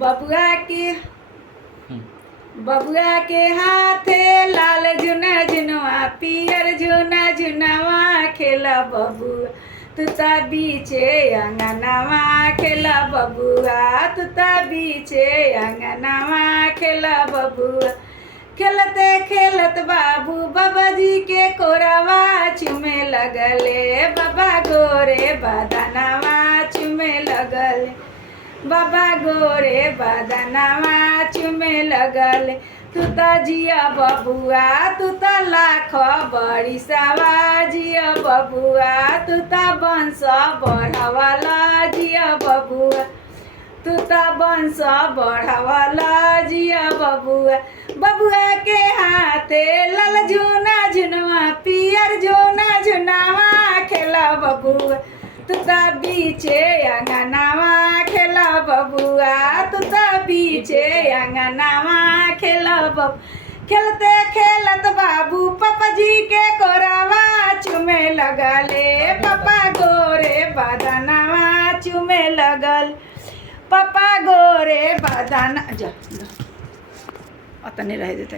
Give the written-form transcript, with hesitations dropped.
बबुआ के बबुआ के हाथे लाल झुना झुनवा पियर झुना झुनवा खेला बबुआ तुता बीचे अंगनवा खेला बबुआ तुता बीचे अंगनवा खेला बबुआ। खेलते खेलत बाबू बाबा जी के कोरावा चुमे लगले बाबा गोरे बदनवा चुमे लगले बाबा गोरे बदनवा चुमे लगले। तुता जिया बबुआ तुता लाख बरिसवा जिया बबुआ तुता वंश बढ़ावाला जिया बबुआ तुता वंश बढ़ावाला जिया बबुआ। बबुआ के हाथे लाल झुना झुनवा पियर झुना झुनवा खेला बबुआ तुता बीचे अंगनवा खेला बबुआ तुता बीचे अंगनवा खेला बबुआ। खेलते खेलत बाबू पापा जी के कोरावा चुमे लगले पापा गोरे बदनवा चुमे लगल पापा गोरे बदन जा अतने रह देते।